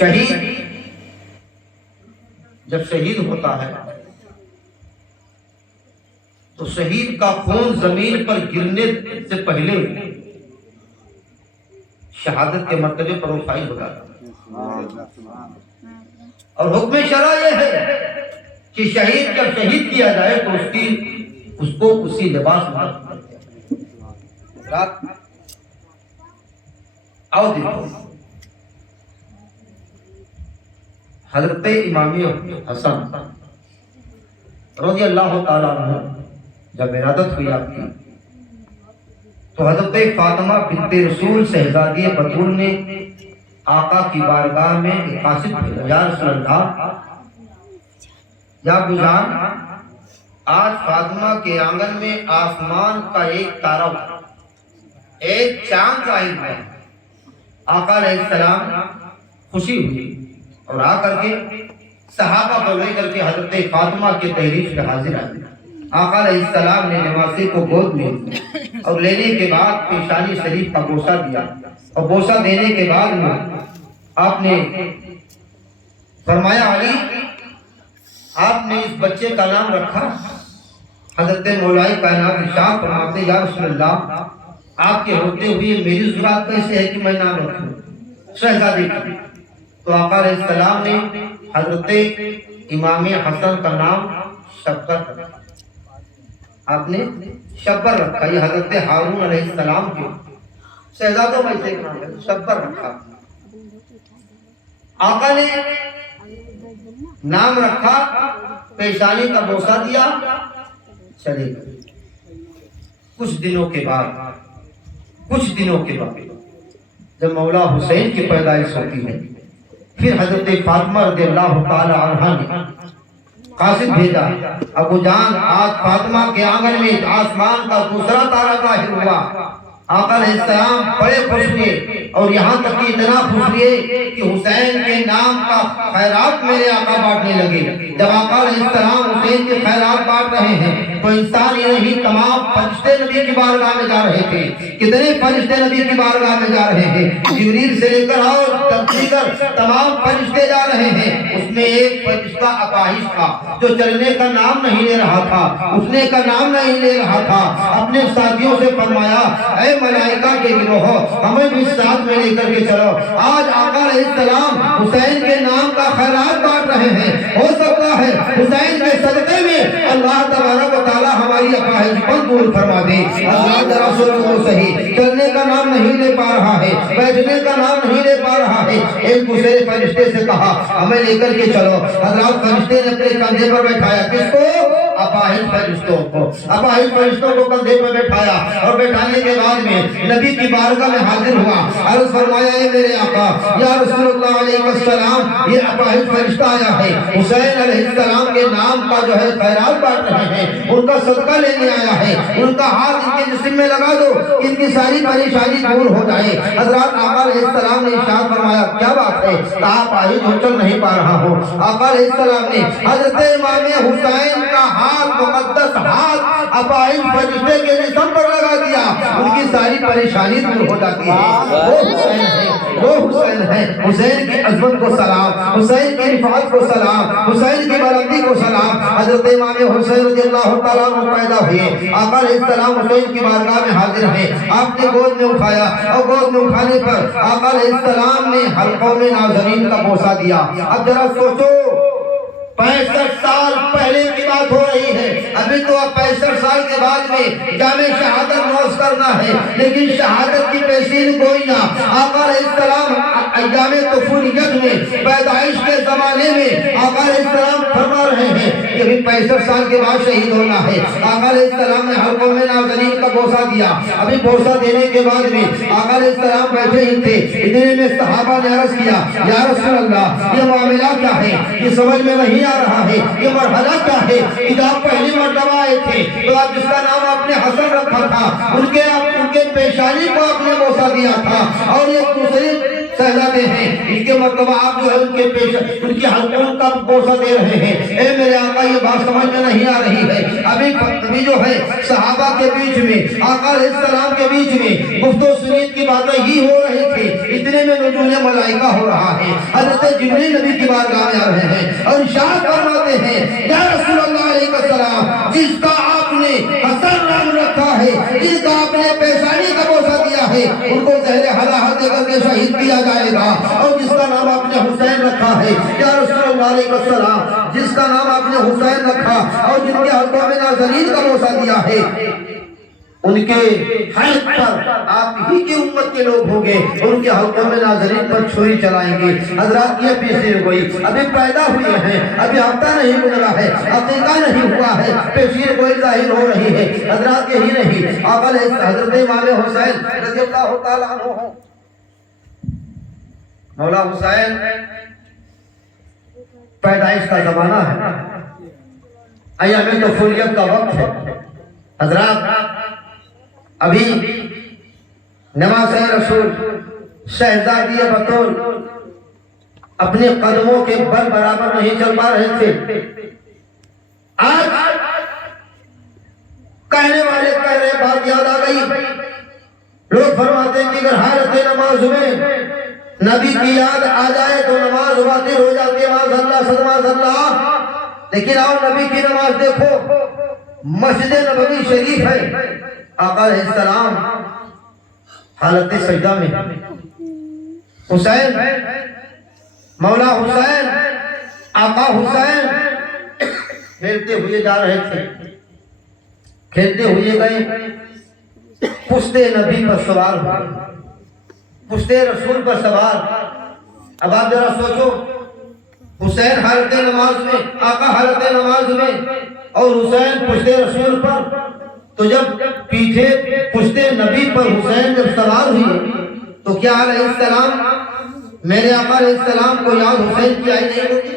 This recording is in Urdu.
شہید جب شہید ہوتا ہے تو شہید کا خون زمین پر گرنے سے پہلے شہادت کے مرتبے پر وہ فائز ہوتا ہے۔ اور حکم شرع یہ ہے کہ شہید جب شہید کیا جائے تو اس کو اسی لباس میں رات آؤ دیکھو حضرت امام حسن رضی اللہ تعالیٰ عنہ جب ولادت ہوئی آپ کی تو حضرت فاطمہ بنت رسول شہزادی بطول نے آقا کی بارگاہ میں قاصد بھیجا، یا رسول اللہ، یا بجان، آج فاطمہ کے آنگن میں آسمان کا ایک تارا ہوا، ایک چاند ظاہر ہوا۔ آقا علیہ السلام خوشی ہوئی اور آ کر کے صحابہ کو لے کر کے حضرت فاطمہ کے تحریش میں حاضر آئے۔ آقا علیہ السلام نے نواسے کو گود میں اور لینے کے بعد پیشانی شریف کا بوسہ دیا، اور بوسہ دینے کے بعد میں آپ نے فرمایا علی، آپ نے اس بچے کا نام رکھا؟ حضرت مولائی کائنات ارشاد فرماتے، یا رسول اللہ، آپ کے ہوتے ہوئے میری ضرورت کیسے ہے کہ میں نام رکھوں شہزادی کی؟ تو آقا علیہ السلام نے حضرت امام حسن کا نام شبر رکھا۔ آپ نے شبر رکھا، یہ حضرت ہارون علیہ السلام کے شہزادوں میں سے نام ہے، شبر رکھا۔ آقا نے نام رکھا، پیشانی کا بوسہ دیا، چلے گئے۔ کچھ دنوں کے بعد جب مولا حسین کی پیدائش ہوتی ہے، پھر حضرت فاطمہ رضی اللہ تعالی عنہا نے قاصد بھیجا، ابو جان، آج فاطمہ کے آنگن میں آسمان کا دوسرا تارا ظاہر ہوا۔ آقا علیہ السلام بڑے خوش ہوئے، اور یہاں تک کہ اتنا خوش ہوئے کہ حسین کے نام کا خیرات میرے آقا بانٹنے لگے۔ جب آقا علیہ السلام حسین کے خیرات بانٹ رہے ہیں تو انسان ہی نہیں، تمام فرشتے نبی کی بارگاہ میں جا رہے تھے۔ کتنے فرشتے نبی کی بارگاہ میں جا رہے ہیں؟ جبریل سے لے کر اور تقدیر تمام فرشتے جا رہے ہیں۔ اس میں ایک فرشتہ اپاہج تھا جو چلنے کا نام نہیں لے رہا تھا، اٹھنے کا نام نہیں لے رہا تھا۔ اپنے ساتھیوں سے فرمایا، اے ملائکہ کے گروہ، ہمیں بھی ساتھ میں لے کر کے چلو، آج آقا علیہ السلام حسین کے نام کا خیرات بانٹ رہے ہیں، ہو سکتا ہے حسین کے صدقے میں اللہ تبارک و تعالی ہماری اپاہج پن دور فرما دے۔ اللہ ذرا سنو صحیح، چلنے کا نام نہیں لے پا رہا ہے، بیٹھنے کا نام نہیں لے پا رہا ہے۔ ایک دوسرے فرشتے سے کہا، ہمیں لے کر کے چلو۔ حضرات فرشتے نے اپنے کندھے پر بیٹھایا، کس کو؟ اپاہج فرشتوں کو کندھے پر بیٹھایا، اور بیٹھانے کے بعد میں نبی کی بارگاہ میں حاضر ہوا۔ عرض فرمایا، اے میرے آقا، یا رسول اللہ علیہ السلام، یہ اپاہج فرشتہ آیا ہے، حسین علیہ السلام کے نام کا جو ہے خیرات بانٹ رہے ہیں، ان کا صدقہ لینے آیا ہے، ان کا ہاتھ ان کے جسم میں لگا دو، ان کی ساری پریشانی دور ہو جائے۔ حضرات آقا علیہ السلام نے ارشاد فرمایا، کیا بات ہے؟ آپ اپاہج ہو، چل نہیں پا رہا ہو۔ آقا علیہ السلام نے حضرت امام حسین کا ہاتھ، مقدس ہاتھ، اپاہج فرشتے کے جسم پر لگا دیا، ان کی ساری پریشانی دور ہو جاتی ہے۔ وہ حسین ہے، وہ حسین ہے۔ حسین کی عظمت کو سلام، حسین کی رفعت کو سلام، حسین کی بلندی کو سلام۔ حضرت امام حسین رضی اللہ تعالیٰ عنہ پیدا ہوئے، آقا علیہ السلام حسین کی بارگاہ میں حاضر ہیں۔ آپ نے گود میں اٹھایا، اور گود میں اٹھانے پر آقا علیہ السلام نے حلقوں میں نازنین کا بوسہ دیا۔ اب ذرا سوچو، 65 سال پہلے کی بات ہو رہی ہے، ابھی تو اب 65 سال کے بعد میں جامع شہادت نوش کرنا ہے، لیکن شہادت کی پیشین گوئی نہ۔ آقا علیہ السلام ایام طفولیت میں، پیدائش کے زمانے میں آقا علیہ السلام فرما رہے ہیں کہ ابھی 65 سال کے بعد شہید ہونا ہے۔ آقا علیہ السلام نے حلقوں میں نازنین کا بوسہ دیا۔ ابھی بوسہ دینے کے بعد میں آقا علیہ السلام بیٹھے ہی تھے، اتنے میں صحابہ نے عرض کیا، یا رسول اللہ، یہ معاملہ کیا ہے؟ یہ سمجھ میں نہیں آ رہا ہے، یہ مرحلہ کیا ہے؟ جب آپ پہلی مرتبہ آئے تھے تو آپ جس کا نام آپ نے حسن رکھا تھا، ان کے پیشانی کو آپ نے بوسہ دیا تھا، اور یہ دوسرے شہزادے ہیں، ان کے مرتبہ آپ جو ہے ان کی حلقوں کا بوسہ دے رہے ہیں۔ اے میرے آقا، یہ بات سمجھ میں نہیں آ رہی ہے۔ ابھی جو ہے صحابہ کے بیچ میں، آقا علیہ السلام کے بیچ میں گفت و شنید کی باتیں ہی ہو رہی تھی، اتنے میں ہجوم ملائکہ ہو رہا ہے. حضرت جبریل نبی کی بارگاہ میں آ رہے ہیں اور ارشاد فرماتے ہیں یا رسول اللہ علیہ السلام جس کا آپ نے حسن نام رکھا ہے, جس کا آپ نے پیشانی کا بوسہ دیا ہے, ان کو زہر حلاحت دے کر کے شہید کیا جائے گا. اور جس کا نام آپ نے حسین رکھا ہے یا رسول اللہ علیہ السلام جس کا نام آپ نے حسین رکھا اور جن کے حلقوں میں نازنین کا بوسہ دیا ہے, ان کے حلق پر آپ ہی کی امت کے لوگ ہوں گے, ان کے حلقوں میں ناظرین پر چھری چلائیں گے. حضرات یہ پیشین گوئی ابھی پیدا ہوئے ہیں, ابھی ہفتہ نہیں گزرا ہے, عقیقہ نہیں ہوا ہے, پیشین گوئی ظاہر ہو رہی ہے. حضرات یہی نہیں, آقا حضرت امام حسین رضی اللہ تعالیٰ عنہ, مولا حسین پیدائش کا زمانہ ہے, ایام طفولیت کا وقت ہے. حضرات ابھی نماز رسول شہزادی بطول اپنے قدموں کے بل برابر نہیں چل پا رہے تھے. آج کہنے والے کہہ رہے بات یاد آ گئی. لوگ فرماتے ہیں کہ اگر حالت نماز میں نبی کی یاد آ جائے تو نماز باطل ہو جاتی ہے. ماذ اللہ صدماذ اللہ. لیکن آؤ نبی کی نماز دیکھو, مسجد نبوی شریف ہے, آقا علیہ السلام حالت سجدہ میں, حسین مولا حسین آقا حسین کھیلتے ہوئے جا رہے تھے, کھیلتے ہوئے گئے, پشتے نبی پر سوار ہوئے, پشتے رسول پر سوار. اب آپ ذرا سوچو, حسین حالت نماز میں, آقا حالت نماز میں, اور حسین پشتے رسول پر. تو جب پیچھے پشتے نبی پر حسین جب سوار ہوئی تو کیا علیہ السلام میرے آقا علیہ السلام کو یاد حسین کی آئی نہیں ہوگی؟